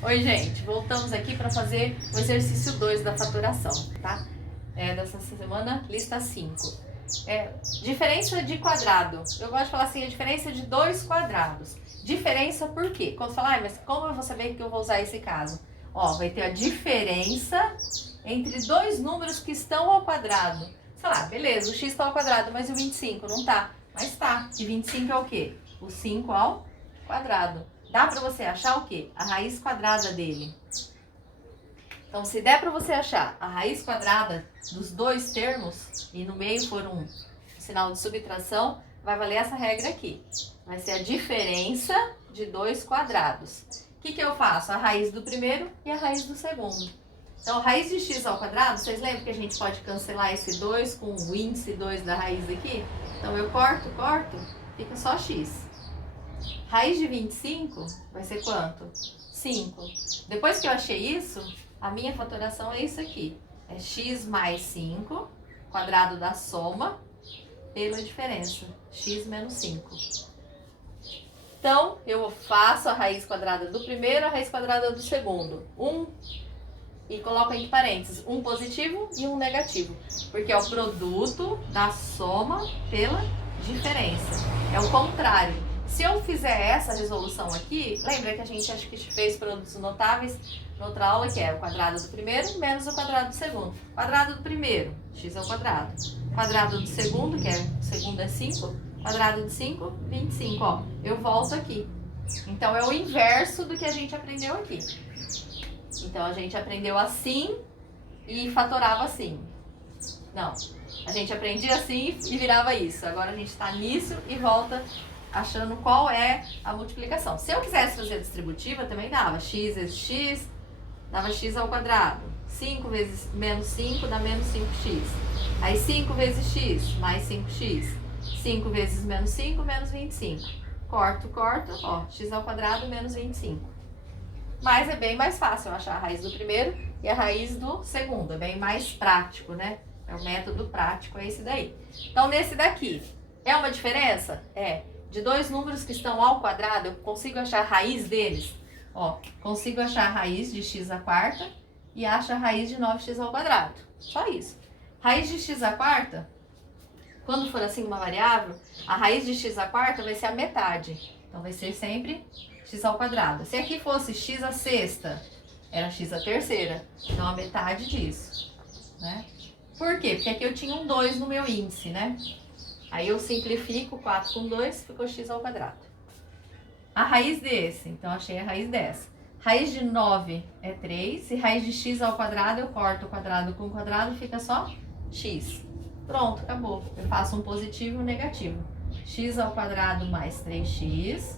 Oi, gente, voltamos aqui para fazer o exercício 2 da faturação, tá? Dessa semana, lista 5. Diferença de quadrado. Eu gosto de falar assim, a diferença de dois quadrados. Diferença por quê? Quando falar, mas como eu vou saber que eu vou usar esse caso? Ó, vai ter a diferença entre dois números que estão ao quadrado. Sei lá, beleza, o x está ao quadrado, mas o 25 não tá. Mas tá, e 25 é o quê? O 5 ao quadrado. Dá para você achar o quê? A raiz quadrada dele. Então, se der para você achar a raiz quadrada dos dois termos e no meio for um sinal de subtração, vai valer essa regra aqui. Vai ser a diferença de dois quadrados. O que eu faço? A raiz do primeiro e a raiz do segundo. Então, raiz de x ao quadrado, vocês lembram que a gente pode cancelar esse 2 com o índice 2 da raiz aqui? Então, eu corto, fica só x. Raiz de 25 vai ser quanto? 5. Depois que eu achei isso, a minha fatoração é isso aqui. É x mais 5, quadrado da soma, pela diferença, x menos 5. Então, eu faço a raiz quadrada do primeiro, a raiz quadrada do segundo. E coloco entre parênteses, um positivo e um negativo. Porque é o produto da soma pela diferença. É o contrário. Se eu fizer essa resolução aqui, lembra que a gente acho que fez produtos notáveis na outra aula, que é o quadrado do primeiro menos o quadrado do segundo. Quadrado do primeiro, x ao quadrado. Quadrado do segundo, que o segundo é 5. Quadrado de 5, 25. Ó, eu volto aqui. Então, é o inverso do que a gente aprendeu aqui. Então, a gente aprendeu assim e fatorava assim. Não, a gente aprendia assim e virava isso. Agora a gente está nisso e volta achando qual é a multiplicação. Se eu quisesse fazer a distributiva, também dava. X vezes x, dava x ao quadrado. 5 vezes menos 5 dá menos 5x. Aí 5 vezes x, mais 5x. 5 vezes menos 5, menos 25. Corto, ó, x ao quadrado menos 25. Mas é bem mais fácil eu achar a raiz do primeiro e a raiz do segundo. É bem mais prático, né? É o método prático, é esse daí. Então, nesse daqui, é uma diferença? É. De dois números que estão ao quadrado, eu consigo achar a raiz deles? Ó, consigo achar a raiz de x à quarta e acho a raiz de 9x ao quadrado. Só isso. Raiz de x à quarta, quando for assim uma variável, a raiz de x à quarta vai ser a metade. Então, vai ser sempre x ao quadrado. Se aqui fosse x à sexta, era x à terceira. Então, a metade disso, né? Por quê? Porque aqui eu tinha um 2 no meu índice, né? Aí eu simplifico 4 com 2, ficou x ao quadrado. A raiz desse, então achei a raiz dessa. Raiz de 9 é 3, e raiz de x ao quadrado, eu corto o quadrado com o quadrado, fica só x. Pronto, acabou. Eu faço um positivo e um negativo. X ao quadrado mais 3x,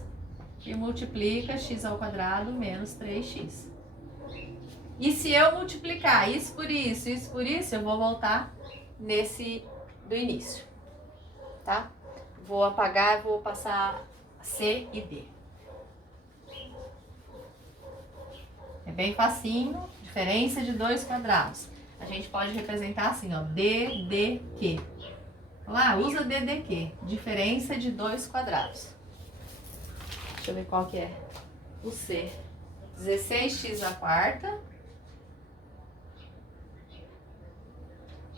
e multiplica x ao quadrado menos 3x. E se eu multiplicar isso por isso, eu vou voltar nesse do início, tá? Vou apagar, vou passar C e D. É bem facinho, diferença de dois quadrados. A gente pode representar assim, ó, DDQ. Lá, usa DDQ, diferença de dois quadrados. Deixa eu ver qual que é o C. 16x à quarta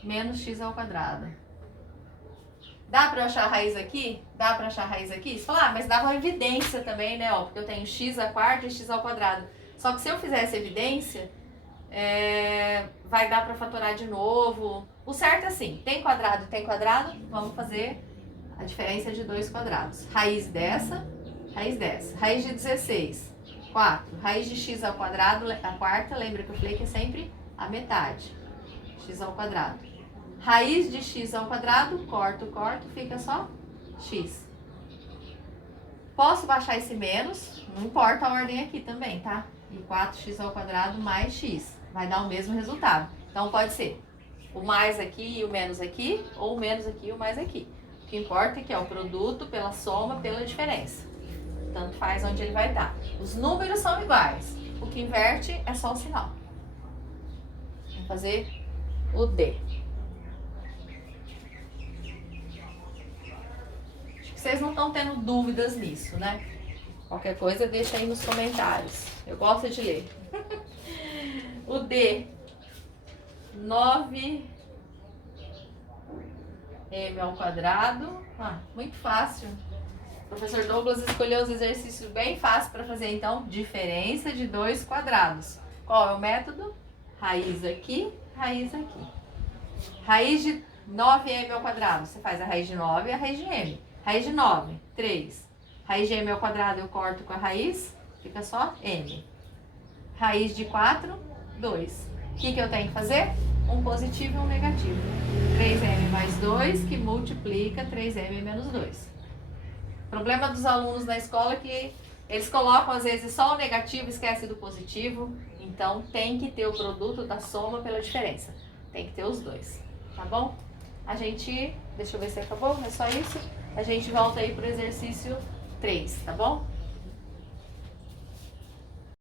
menos x ao quadrado. Dá pra eu achar a raiz aqui? Dá pra achar a raiz aqui? Você fala, mas dava evidência também, né? Ó, porque eu tenho x à quarta e x ao quadrado. Só que se eu fizesse evidência, vai dar pra fatorar de novo. O certo é assim, tem quadrado, vamos fazer a diferença de dois quadrados. Raiz dessa. Raiz de 16, 4. Raiz de x ao quadrado, a quarta, lembra que eu falei que é sempre a metade. X ao quadrado. Raiz de x ao quadrado, corto, fica só x. Posso baixar esse menos, não importa a ordem aqui também, tá? E 4x ao quadrado mais x, vai dar o mesmo resultado. Então, pode ser o mais aqui e o menos aqui, ou o menos aqui e o mais aqui. O que importa é que é o produto pela soma, pela diferença. Tanto faz onde ele vai estar. Os números são iguais. O que inverte é só o sinal. Vamos fazer o D. Acho que vocês não estão tendo dúvidas nisso, né? Qualquer coisa deixa aí nos comentários. Eu gosto de ler. O D, 9m². Muito fácil. O professor Douglas escolheu os exercícios bem fáceis para fazer, então, diferença de 2 quadrados. Qual é o método? Raiz aqui, raiz aqui. Raiz de 9m². Você faz a raiz de 9 e a raiz de m. Raiz de 9, 3. Raiz de m² eu corto com a raiz, fica só m. Raiz de 4, 2. O que eu tenho que fazer? Um positivo e um negativo. 3m mais 2 que multiplica 3m menos 2. Problema dos alunos na escola é que eles colocam às vezes só o negativo e esquecem do positivo. Então tem que ter o produto da soma pela diferença. Tem que ter os dois, tá bom? Deixa eu ver se acabou, é só isso. A gente volta aí pro exercício 3, tá bom?